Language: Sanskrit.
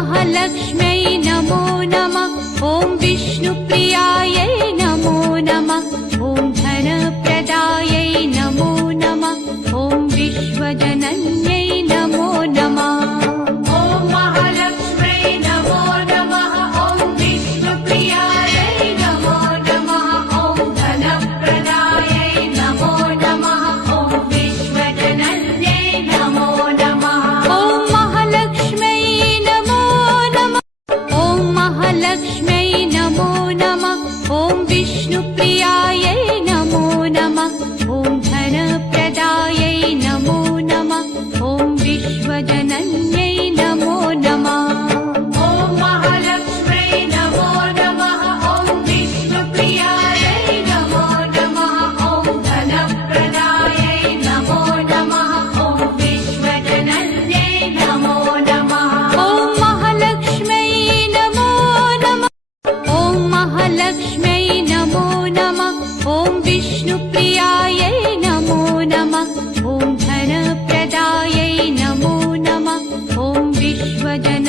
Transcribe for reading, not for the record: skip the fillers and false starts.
महालक्ष्म्यै नमो नमः। ॐ विष्णुप्रियायै नमो नमः। ॐ धनप्रदायै नमो नमः। ॐ विश्वजनन्यै नमो नमः। ॐ महालक्ष्म्यै नमो नमः। ॐ विष्णुप्रियायै नमो नमः। ॐ धनप्रदायै नमो नमः। ॐ विश्वजनन्यै नमो नमः। ॐ महालक्ष्म्यै नमो नमः। ॐ महालक्ष्म्यै नमो नमः। ॐ विष्णुप्रियायै नमो नमः। ॐ धनप्रदायै नमो नमः। ॐ विश्वजनन्यै नमो नमः। ॐ महालक्ष्म्यै नमो नमः। ॐ विष्णुप्रियायै नमो नमः। ॐ धनप्रदायै नमो नमः। ॐ विश्वजनन्यै नमो नमः। ॐ महालक्ष्म्यै नमो नमः। ॐ महालक्ष्म्यै नमो नमः। ॐ विष्णुप्रियायै नमो नमः। ॐ धनप्रदायै नमो नमः। ॐ विश्वजन